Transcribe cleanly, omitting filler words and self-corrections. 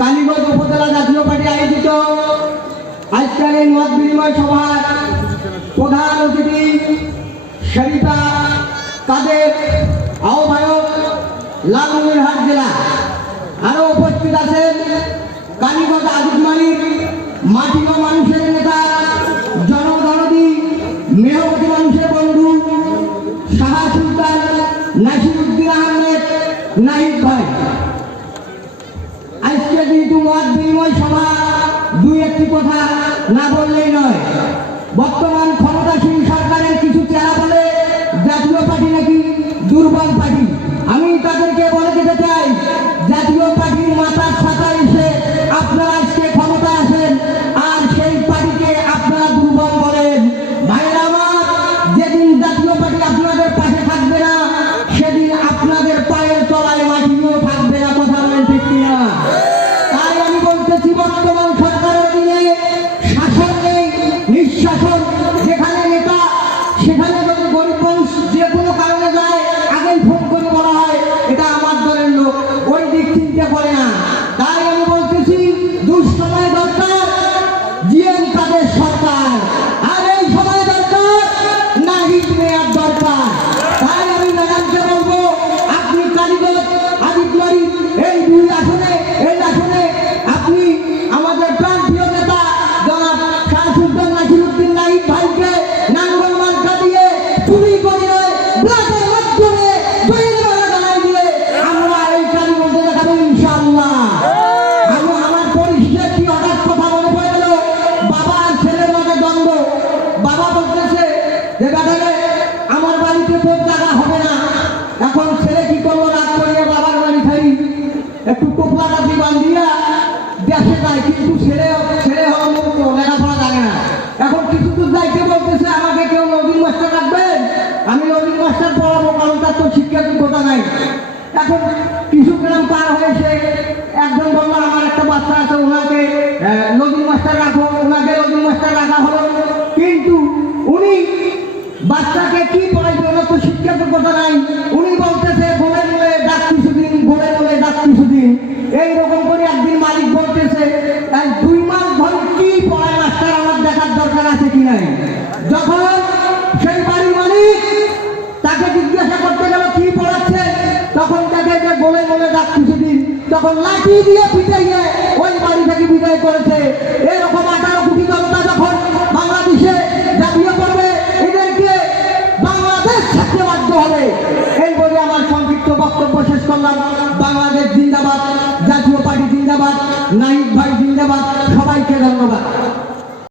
কালীগঞ্জ উপজেলা জাতীয় পার্টি আয়োজিত আজকের এই মত বিনিময় সভার প্রধান অতিথি শরীফা কাদের আহ্বায়ক লালমনিরহাট জেলা, আরো উপস্থিত আছেন কালীগঞ্জ আজিজ মালিক মাটি ও মানুষের নেতা, জনদরদি মেহনতি মানুষের বন্ধু শাহ সুলতান নাসিরউদ্দিন আহমেদ নাহিদ ভাই। আজকে যেহেতু মত বিনিময় সভা, দুই একটি কথা না বললেই নয়। বর্তমান ক্ষমতাসীন সরকারের কিছু চেহারা বলে জাতীয় পার্টি নাকি দুর্বল পার্টি। আমি তাদেরকে বলে দিতে চাই, জাতীয় পার্টির মাথার ছাতা এসে আপনারা আজকে ক্ষমতা আসেন আর সেই পার্টিকে আপনারা দুর্বল বলেন। ভাইরা আমার, যেদিন জাতীয় পার্টি আপনাদের পাশে থাকবে না, সেদিন আপনাদের পায়ের তলায় মাটিও থাকবে না। কথা বলেন ঠিক কিনা? তাই আমি বলতেছি, বর্তমান সরকারের অধীনে শাসন নেই, নিঃশাসন। যেখানে নেতা সেখানে যদি গরিব মানুষ যে কোনো কারণে যায়, আগেই ফোন করে বলা হয় এটা আমার দলের লোক, ওই দিক চিন্তা করে না। তাই আমি বলতেছি, দুঃসময় দরকার জিএম কাদের সরকার, আর এই সময় দরকার নাহিদ মেয়ার দরকার। তাই আমি ম্যাডামকে বলবো, আপনি কালীগঞ্জ আজিজ মালিক এই দুই আসনে আপনি আমাদের প্রাণ প্রিয় নেতা জনাব শাহ সুলতান নাসিরউদ্দিন নাহিদ ভাইকে নাঙ্গল মার্কা দিয়ে চুরি করে ব্লকের মাধ্যমে জয়ীমালা জানাই দিয়ে আমরা এই কালীগঞ্জে দেখাবো ইনশাআল্লাহ। আমার পরিশেষে একটি হঠাৎ কথা মনে পড়ে গেল, বাবা আর ছেলের মাঝে দ্বন্দ্ব। বাবা বলতেছে যে বেটারে আমার বাড়িতে তোর জায়গা হবে না। এখন ছেলে কি করলো, রাগ করিয়ে বাবার বাড়ি খাই একটু টোপলা টাপি বান্ধিয়া দেশে যায়, কিন্তু ছেলে হওয়া মুক্ত, লেখাপড়া জানে না। এখন কিছু দূর যাইতে বলতেছে আমাকে কেউ নদীর মাস্টার রাখবেন, আমি নদীর মাস্টার পড়াবো, কারণ তার তো শিক্ষা যোগ্যতা নাই। এখন কিছু গ্রাম পার হয়েছে, একজন বলল আমার একটা বাচ্চা আছে, ওনাকে নদীর মাস্টার রাখো, ওনাকে নদীর মাস্টার রাখা হলো। কিন্তু উনি বাচ্চাকে কি পড়াইবে, ওনার তো শিক্ষা যোগ্যতা নাই। উনি বলতেছে বলে বলে ডাক কিছুদিন, বলে বলে ডাক কিছুদিন, এইরকম করে একদিন মালিক বলতেছে 2 মাস ধরে কি পড়ায় মাস্টার, আমার দেখার দরকার আছে কি নাই। যখন সেই বাড়ির মালিক তাকে জিজ্ঞাসা করতে গেল কি পড়াচ্ছে, তখন তাকে যে বলে বলে ডাক কিছুদিন, তখন লাঠি দিয়ে পিটাইয়ে ওই বাড়ি থেকে বিদায় করেছে। এরকম 18 কোটি জনতা যখন বাংলাদেশে জাতীয় করবে, এদেরকে বাংলাদেশ ছাড়তে বাধ্য হবে। এই বলে আমার সংক্ষিপ্ত বক্তব্য শেষ করলাম। বাংলাদেশ জিন্দাবাদ, জাতীয় পার্টি জিন্দাবাদ, নাহিদ ভাই জিন্দাবাদ, সবাইকে ধন্যবাদ।